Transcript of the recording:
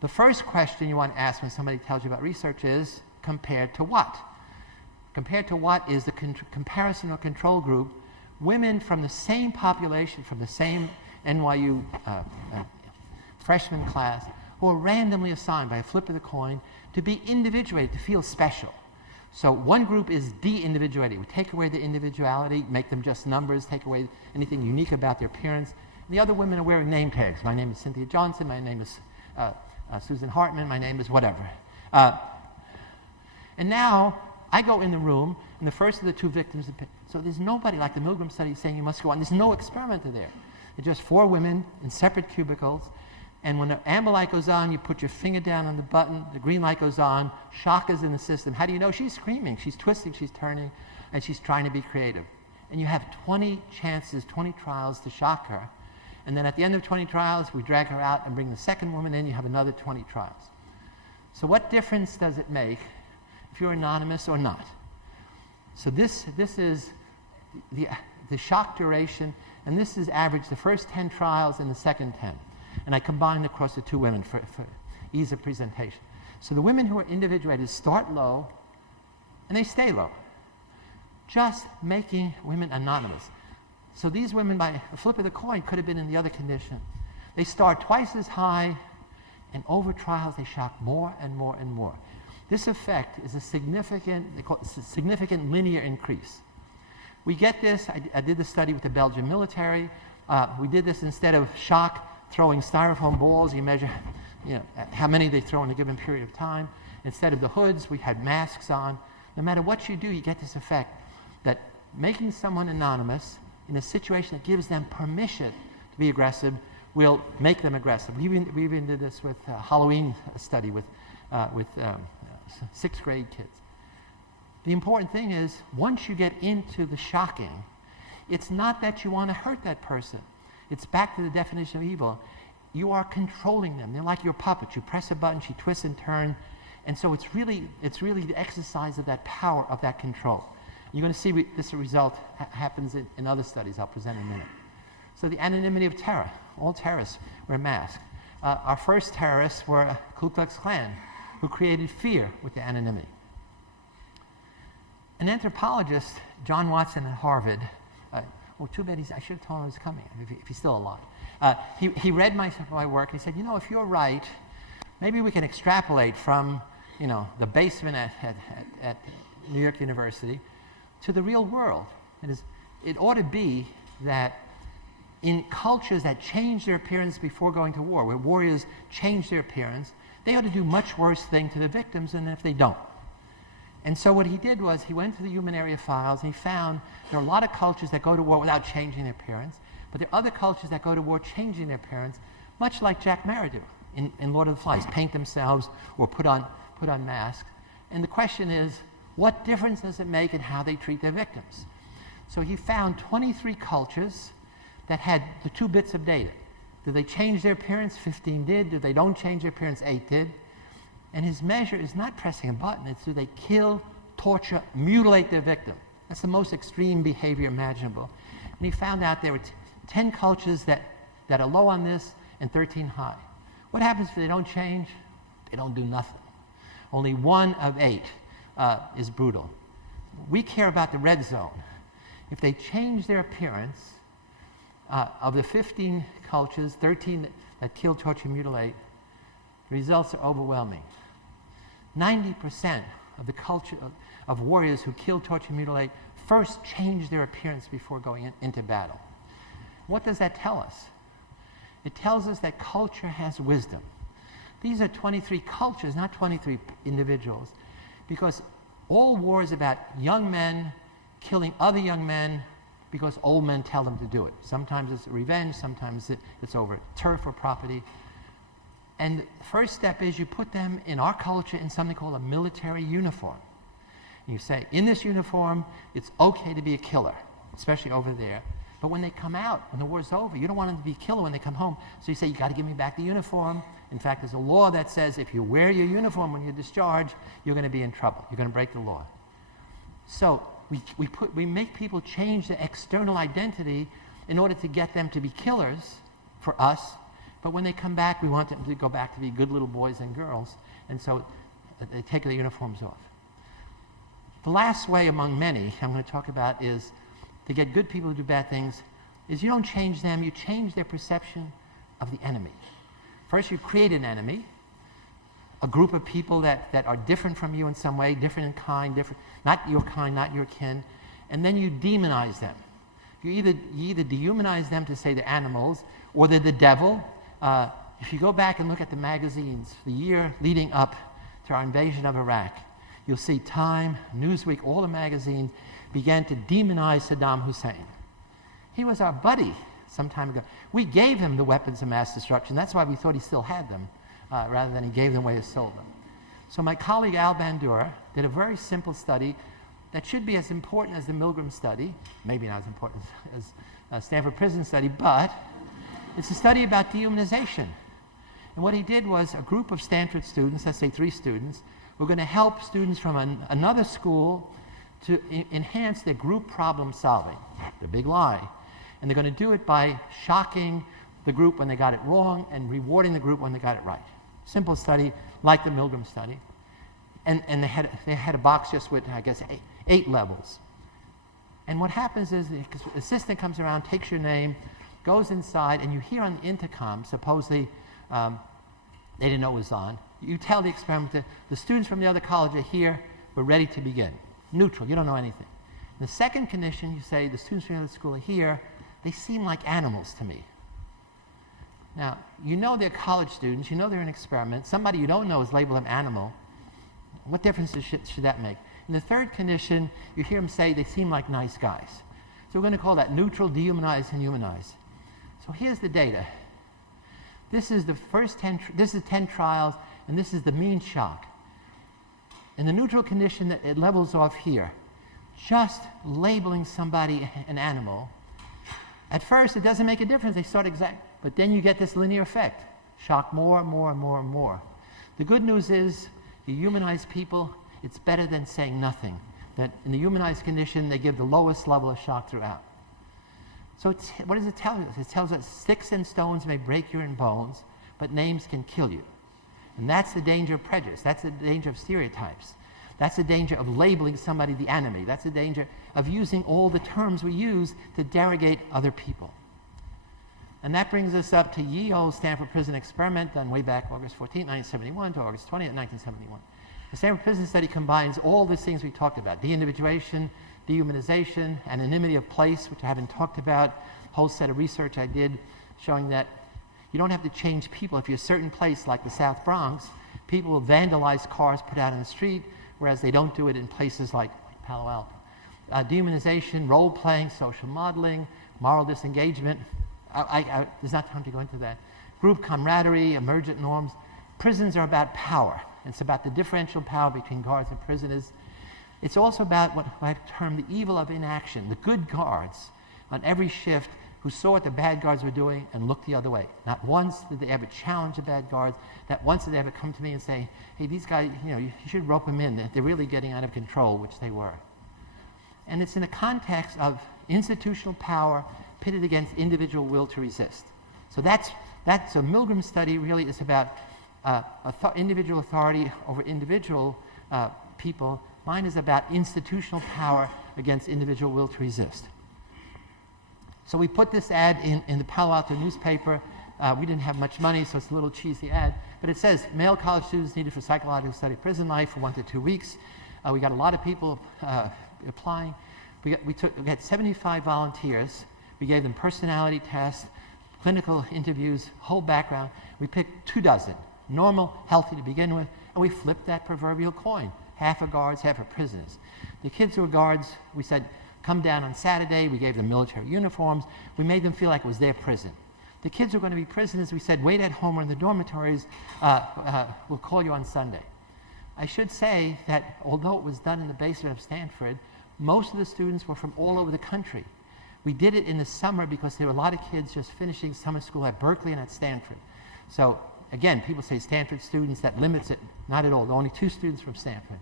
The first question you want to ask when somebody tells you about research is, compared to what? Compared to what is the comparison or control group, women from the same population, from the same NYU freshman class, who are randomly assigned by a flip of the coin to be individuated, to feel special. So one group is de-individuated. We take away the individuality, make them just numbers, take away anything unique about their appearance. And the other women are wearing name tags. My name is Cynthia Johnson, my name is Susan Hartman, my name is whatever. And now I go in the room, and the first of the two victims, so there's nobody like the Milgram study saying you must go on. There's no experimenter there. It's just 4 women in separate cubicles, and when the amber light goes on, you put your finger down on the button, the green light goes on, shock is in the system. How do you know? She's screaming, she's twisting, she's turning, and she's trying to be creative. And you have 20 chances, 20 trials to shock her. And then at the end of 20 trials, we drag her out and bring the second woman in, you have another 20 trials. So what difference does it make if you're anonymous or not? So this is the shock duration, and this is average the first 10 trials and the second 10. And I combined across the 2 women for ease of presentation. So the women who are individuated start low, and they stay low, just making women anonymous. So these women, by a flip of the coin, could have been in the other condition. They start twice as high, and over trials they shock more and more and more. This effect is a significant linear increase. We get this, I did the study with the Belgian military. We did this instead of shock, throwing styrofoam balls. You measure how many they throw in a given period of time. Instead of the hoods, we had masks on. No matter what you do, you get this effect that making someone anonymous in a situation that gives them permission to be aggressive will make them aggressive. We even did this with a Halloween study with 6th grade kids. The important thing is, once you get into the shocking, it's not that you want to hurt that person. It's back to the definition of evil. You are controlling them. They're like your puppets. You press a button, she twists and turns. And so it's really the exercise of that power, of that control. You're going to see this result happens in other studies I'll present in a minute. So the anonymity of terror. All terrorists wear masks. Our first terrorists were Ku Klux Klan, who created fear with the anonymity. An anthropologist, John Watson at Harvard, too bad I should have told him he was coming, if he's still alive. He read my work, and he said, if you're right, maybe we can extrapolate from the basement at New York University to the real world. It ought to be that in cultures that change their appearance before going to war, where warriors change their appearance, they ought to do much worse thing to the victims than if they don't. And so what he did was he went to the human area files and he found there are a lot of cultures that go to war without changing their appearance, but there are other cultures that go to war changing their appearance, much like Jack Marriott in Lord of the Flies, paint themselves or put on masks. And the question is, what difference does it make in how they treat their victims? So he found 23 cultures that had the 2 bits of data. Did they change their appearance? 15 did. Did they don't change their appearance? 8 did. And his measure is not pressing a button, it's do they kill, torture, mutilate their victim. That's the most extreme behavior imaginable. And he found out there were 10 cultures that are low on this and 13 high. What happens if they don't change? They don't do nothing. Only 1 of 8 is brutal. We care about the red zone. If they change their appearance, of the 15 cultures, 13 that kill, torture, mutilate, the results are overwhelming. 90% of the culture of warriors who kill, torture, mutilate first change their appearance before going into battle. What does that tell us? It tells us that culture has wisdom. These are 23 cultures, not 23 individuals, because all war is about young men killing other young men because old men tell them to do it. Sometimes it's revenge, sometimes it's over turf or property. And the first step is you put them in our culture in something called a military uniform. And you say, in this uniform, it's okay to be a killer, especially over there. But when they come out, when the war's over, you don't want them to be a killer when they come home. So you say, you got to give me back the uniform. In fact, there's a law that says if you wear your uniform when you're discharged, you're going to be in trouble. You're going to break the law. So we make people change their external identity in order to get them to be killers for us, But when they come back, we want them to go back to be good little boys and girls, and so they take their uniforms off. The last way among many I'm going to talk about is to get good people to do bad things is you don't change them, you change their perception of the enemy. First, you create an enemy, a group of people that are different from you in some way, different in kind, different, not your kind, not your kin, and then you demonize them. You either dehumanize them to say they're animals, or they're the devil. If you go back and look at the magazines, the year leading up to our invasion of Iraq, you'll see TIme, Newsweek, all the magazines began to demonize Saddam Hussein. He was our buddy some time ago. We gave him the weapons of mass destruction. That's why we thought he still had them, rather than he gave them away or sold them. So my colleague Al Bandura did a very simple study that should be as important as the Milgram study, maybe not as important as Stanford prison study, but it's a study about dehumanization. And what he did was a group of Stanford students, let's say 3 students, were going to help students from another school to enhance their group problem solving, the big lie. And they're going to do it by shocking the group when they got it wrong and rewarding the group when they got it right. Simple study, like the Milgram study. And they had a box just with, I guess, 8 levels. And what happens is the assistant comes around, takes your name, goes inside, and you hear on the intercom, supposedly they didn't know it was on, you tell the experimenter, the students from the other college are here, we're ready to begin. Neutral, you don't know anything. In the second condition, you say, the students from the other school are here, they seem like animals to me. Now, you know they're college students, you know they're an experiment, somebody you don't know is labeled an animal. What difference should that make? In the third condition, you hear them say they seem like nice guys. So we're going to call that neutral, dehumanize, and humanize. So here's the data. This is the first 10 trials, and this is the mean shock. In the neutral condition, it levels off here. Just labeling somebody an animal, at first it doesn't make a difference, they start exact, but then you get this linear effect. Shock more and more and more and more. The good news is, you humanize people, it's better than saying nothing. That in the humanized condition, they give the lowest level of shock throughout. So what does it tell us? It tells us sticks and stones may break your bones, but names can kill you. And that's the danger of prejudice. That's the danger of stereotypes. That's the danger of labeling somebody the enemy. That's the danger of using all the terms we use to derogate other people. And that brings us up to ye olde Stanford prison experiment done way back August 14, 1971 to August 20, 1971. The Stanford prison study combines all these things we talked about: deindividuation, dehumanization, anonymity of place, which I haven't talked about, a whole set of research I did showing that you don't have to change people. If you're a certain place like the South Bronx, people will vandalize cars put out in the street, whereas they don't do it in places like Palo Alto. Dehumanization, role-playing, social modeling, moral disengagement. There's not time to go into that. Group camaraderie, emergent norms. Prisons are about power. It's about the differential power between guards and prisoners. It's also about what I've termed the evil of inaction, the good guards on every shift who saw what the bad guards were doing and looked the other way. Not once did they ever challenge the bad guards. Not once did they ever come to me and say, hey, these guys, you should rope them in. They're really getting out of control, which they were. And it's in the context of institutional power pitted against individual will to resist. So that's a Milgram study really is about individual authority over individual people. Mine is about institutional power against individual will to resist. So we put this ad in the Palo Alto newspaper. We didn't have much money, so it's a little cheesy ad. But it says, male college students needed for psychological study of prison life for 1 to 2 weeks. We got a lot of people applying. We had 75 volunteers. We gave them personality tests, clinical interviews, whole background. We picked 24, normal, healthy to begin with, and we flipped that proverbial coin. Half are guards, half are prisoners. The kids who were guards, we said, come down on Saturday. We gave them military uniforms. We made them feel like it was their prison. The kids who were going to be prisoners, we said, wait at home or in the dormitories. We'll call you on Sunday. I should say that although it was done in the basement of Stanford, most of the students were from all over the country. We did it in the summer because there were a lot of kids just finishing summer school at Berkeley and at Stanford. So again, people say Stanford students, that limits it. Not at all. There are only 2 students from Stanford.